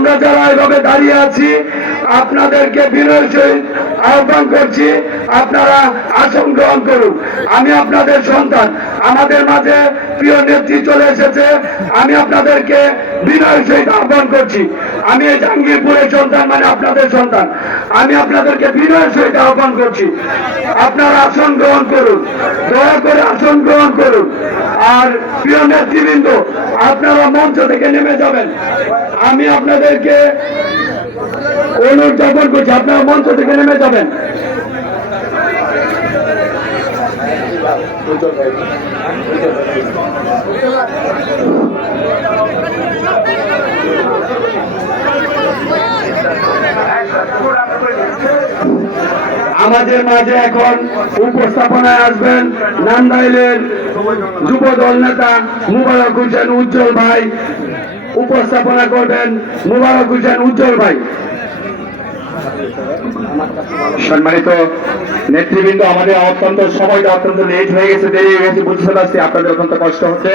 আমরা যারা এভাবে দাঁড়িয়ে আছি আপনাদেরকে বিনয়ের সহিত আহ্বান করছি, আপনারা আসন গ্রহণ করুন। আমি আপনাদের সন্তান, আমাদের মাঝে প্রিয় নেত্রী চলে এসেছে, আমি আপনাদেরকে বিনয়ের সহিত আহ্বান করছি। আমি এই জাহাঙ্গীরপুরের সন্তান, মানে আপনাদের সন্তান, আমি আপনাদেরকে বিনয়ের সহিত আহ্বান করছি, আপনারা আসন গ্রহণ করুন, দয়া করে আসন গ্রহণ করুন। আর প্রিয় নেতৃবৃন্দ, আপনারা মঞ্চ থেকে নেমে যাবেন। আমি আপনাদেরকে অনুরোধ জ্ঞাপন করছি, আপনারা মঞ্চ থেকে নেমে যাবেন। আমাদের মাঝে এখন উপস্থাপনায় আসবেন নান্দাইলের যুব দল নেতা মুবারক হোসেন উজ্জ্বল ভাই, উপস্থাপনা করবেন মুবারক হোসেন উজ্জ্বল ভাই। সম্মানিত নেতৃবৃন্দ, আমাদের সময়টা অত্যন্ত লেট হয়ে গেছে, দেরি হয়ে গেছে, বুঝতে পারছি আপনাদের অত্যন্ত কষ্ট হচ্ছে।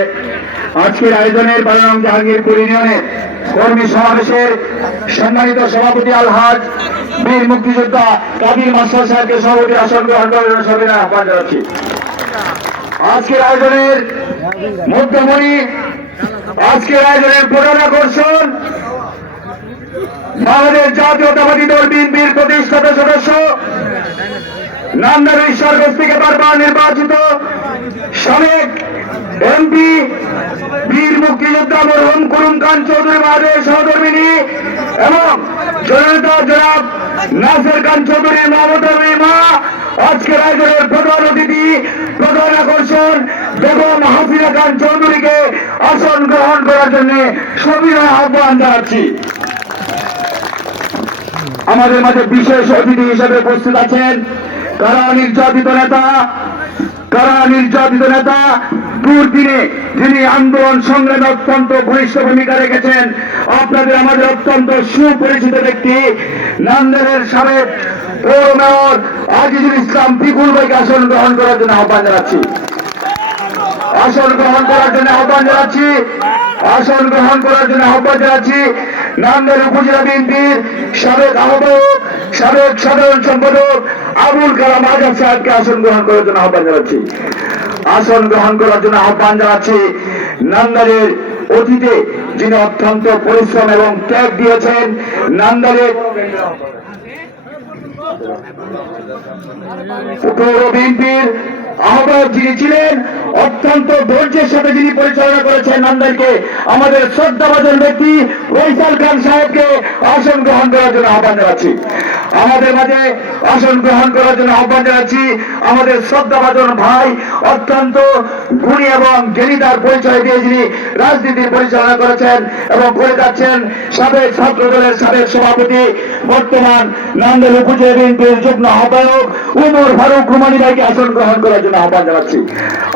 আজকের আয়োজনের 12 নং জাহাঙ্গীরপুর ইউনিয়নের কর্মী সমাবেশের সম্মানিত সভাপতি আলহাজ বীর মুক্তিযোদ্ধা কাদির মাস্টার সাহেবকে সভাপতি আসন গ্রহণ করার সবিনয় আহ্বান জানাচ্ছি। আজকের আয়োজনের মধ্যমণি, আজকের আয়োজনের প্রধান আকর্ষণ বাংলাদেশ জাতীয়তাবাদী দল বিএনপির প্রতিষ্ঠাতা সদস্য, নান্দাইল সরকার থেকে বারবার নির্বাচিত সাবেক এমপি বীর মুক্তিযোদ্ধা মরহুম করুম খান চৌধুরী মহাদের সহধর্মিনী এবং জননেতা জনাব নাসির খান চৌধুরীর মমতাময়ী মা, আজকের আয়োজনের প্রধান অতিথি, প্রধান আকর্ষণ বেগম হাসিনা খান চৌধুরীকে আসন গ্রহণ করার জন্য সবিনয় আহ্বান জানাচ্ছি। আমাদের মাঝে বিশেষ অতিথি হিসেবে উপস্থিত আছেন কারা নির্যাতিত নেতা দুর্দিনে যিনি আন্দোলন সংগ্রামে অত্যন্ত ঘনিষ্ঠ ভূমিকা রেখেছেন, আপনাদের আমাদের অত্যন্ত সুপরিচিত ব্যক্তি নান্দাইলের সাবেক পৌর মেয়র আজিজুল ইসলাম পিকুল ভাইকে আসন গ্রহণ করার জন্য আহ্বান জানাচ্ছি। আসন গ্রহণ করার জন্য আহ্বান জানাচ্ছি। আসন গ্রহণ করার জন্য আহ্বান জানাচ্ছি নান্দাইল উপজেলা বিএনপির সাবেক আহ্বায়ক, সাবেক সাধারণ সম্পাদক আবুল কালাম আজাদ সাহেবকে আসন গ্রহণ করার জন্য আহ্বান জানাচ্ছি। আসন গ্রহণ করার জন্য আহ্বান জানাচ্ছি নান্দাইলের অতীতে যিনি অত্যন্ত পরিশ্রম এবং ত্যাগ দিয়েছেন, নান্দাইলের পৌর বিএনপির আহ্বায়ক যিনি ছিলেন, অত্যন্ত ধৈর্যের সাথে যিনি পরিচালনা করেছেন নান্দাইলকে, আমাদের শ্রদ্ধাভাজন ব্যক্তি ফয়সাল খান সাহেবকে আসন গ্রহণ করার জন্য আহ্বান জানাচ্ছি। আমাদের মাঝে আসন গ্রহণ করার জন্য আহ্বান জানাচ্ছি আমাদের শ্রদ্ধাভাজন ভাই, অত্যন্ত গুণী এবং জ্ঞানীদার পরিচয় দিয়ে যিনি রাজনীতির পরিচালনা করেছেন এবং করে যাচ্ছেন, সাবেক ছাত্র দলের সাবেক সভাপতি, বর্তমান নান্দাইল উপজেলা বিএনপির যুগ্ম আহ্বায়ক উমর ফারুক রুমানী ভাইকে আসন গ্রহণ করার জন্য আহ্বান জানাচ্ছি।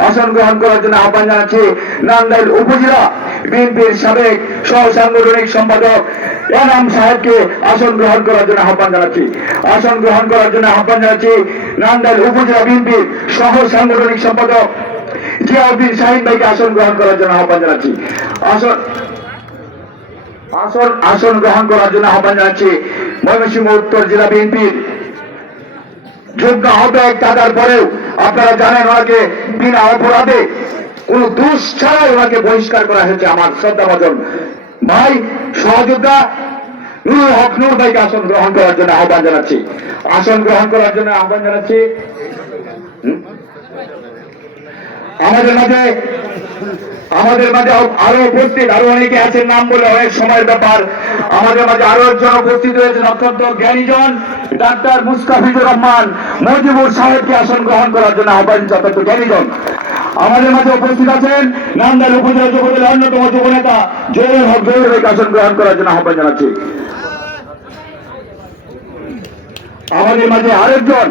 আসন গ্রহণ করার জন্য আহ্বান জানাচ্ছি নান্দাইল উপজেলা বিএনপির সাবেক সহ সাংগঠনিক সম্পাদক এনাম সাহেবকে আসন গ্রহণ করার জন্য আহ্বান জানাচ্ছি। আসন গ্রহণ করার জন্য আহ্বান জানাচ্ছি নান্দাইল উপজেলা বিএনপির সহ সাংগঠনিক সম্পাদক জিয়াউদ্দিন শাহিন ভাইকে আসন গ্রহণ করার জন্য আহ্বান জানাচ্ছি। আসন গ্রহণ করার জন্য আহ্বান জানাচ্ছি ময়মনসিংহ উত্তর জেলা বিএনপির যোগ্য আহ্বায়ক থাকার পরেও আপনারা জানেন ওনাকে বিনা অপরাধে কোন দোষ ছাড়াই ওনাকে বহিষ্কার করা হয়েছে। আমার শ্রদ্ধাভাজন ভাই সহযোদ্ধা নুরুল হক নূর ভাইকে আসন গ্রহণ করার জন্য আহ্বান জানাচ্ছি। আসন গ্রহণ করার জন্য আহ্বান জানাচ্ছি। আমাদের মাঝে আরো উপস্থিত আরো অনেকে আছেন, নাম বলে অনেক সময়ের ব্যাপার। আমাদের মাঝে আরো একজন উপস্থিত হয়েছেন অত্যন্ত জ্ঞানীজন ডাক্তার মুস্তাফিজুর রহমান মজিবুর সাহেবকে আসন গ্রহণ করার জন্য আহ্বান, অত্যন্ত জ্ঞানীজন। আমাদের মাঝে উপস্থিত আছেন নান্দাইল উপজেলা যুবদলের অন্যতম যুব নেতা জয়ুল হক জয়ুল ভাইকে আসন গ্রহণ করার জন্য আহ্বান জানাচ্ছি। আমাদের মাঝে আরেকজন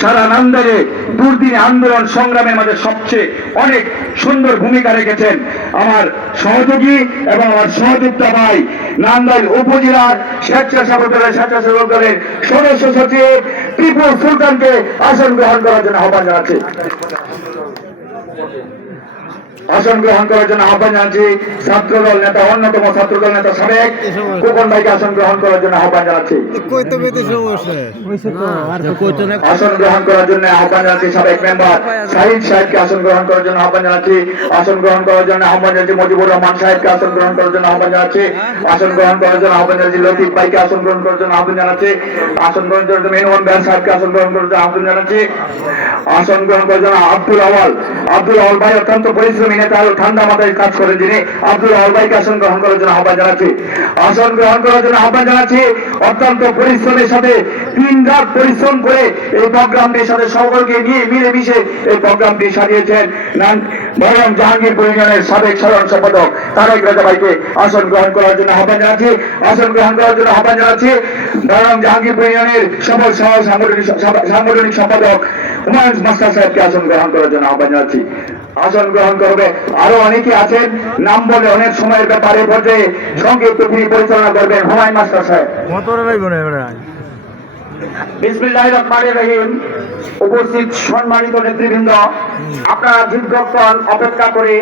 সারা নান্দাইলে দুর্দিনে আন্দোলন সংগ্রামের মাঝে সবচেয়ে অনেক সুন্দর ভূমিকা রেখেছেন আমার সহযোগী এবং আমার সহযোদ্ধা ভাই নান্দাইল উপজেলার স্বেচ্ছাসেবক দলের সদস্য সচিব টিপু সুলতানকে আসন গ্রহণ করার জন্য আহ্বান জানাচ্ছি। আসন গ্রহণ করার জন্য আহ্বান জানাচ্ছি ছাত্রদল নেতা, অন্যতম ছাত্রদল নেতা সাবেক খোকন ভাইকে আসন গ্রহণ করার জন্য আহ্বান জানাচ্ছি। আসন গ্রহণ করার জন্য আহ্বান জানাচ্ছি সাবেক মেম্বার শাহিদ সাহেবকে আসন গ্রহণ করার জন্য আহ্বান জানাচ্ছি। আসন গ্রহণ করার জন্য আহ্বান জানাচ্ছি মুজিবুর রহমান সাহেবকে আসন গ্রহণ করার জন্য আহ্বান জানাচ্ছি। আসন গ্রহণ করার জন্য আহ্বান জানাচ্ছি লতিফ ভাইকে আসন গ্রহণ করার জন্য আহ্বান জানাচ্ছি। আসন গ্রহণ করার জন্য মেনওয়ান ব্যাস সাহেবকে আসন গ্রহণ করার জন্য আহ্বান জানাচ্ছি। আসন গ্রহণ করার জন্য আব্দুল আওয়াল ভাই অত্যন্ত পরিশ্রমী নেতা, ঠান্ডা মাথায় কাজ করেন যিনি, আব্দুল আওয়াল ভাইকে আসন গ্রহণ করার জন্য আহ্বান জানাচ্ছি। আসন গ্রহণ করার জন্য আহ্বান জানাচ্ছি অত্যন্ত পরিশ্রমের সাথে 3 রাত পরিশ্রম করে এই প্রোগ্রামটির সাথে সকলকে নিয়ে মিলেমিশে এই প্রোগ্রামটি সাজিয়েছেন বরং জাহাঙ্গীরপুর ইউনিয়নের সাবেক সাধারণ সম্পাদক তারেক রাজা ভাইকে আসন গ্রহণ করার জন্য আহ্বান জানাচ্ছি। আসন গ্রহণ করার জন্য আহ্বান জানাচ্ছি বরং জাহাঙ্গীরপুর ইউনিয়নের সফল সহ সাংগঠনিক সম্পাদক হুমায়ুন মাস্টার সাহেবকে আসন গ্রহণ করার জন্য আহ্বান জানাচ্ছি। আসন গ্রহণ করবে আরো অনেকে আছেন, নাম বলে অনেক সময়ের ব্যাপারে পর্যায়ে সংক্ষিপ্ত তিনি পরিচালনা করবেন হুমায়ুন মাস্টার সাহেব। বিসমিল্লাহির রহমানির রহিম। উপস্থিত সম্মানিত নেতৃবৃন্দ, আপনারা দীর্ঘক্ষণ অপেক্ষা করে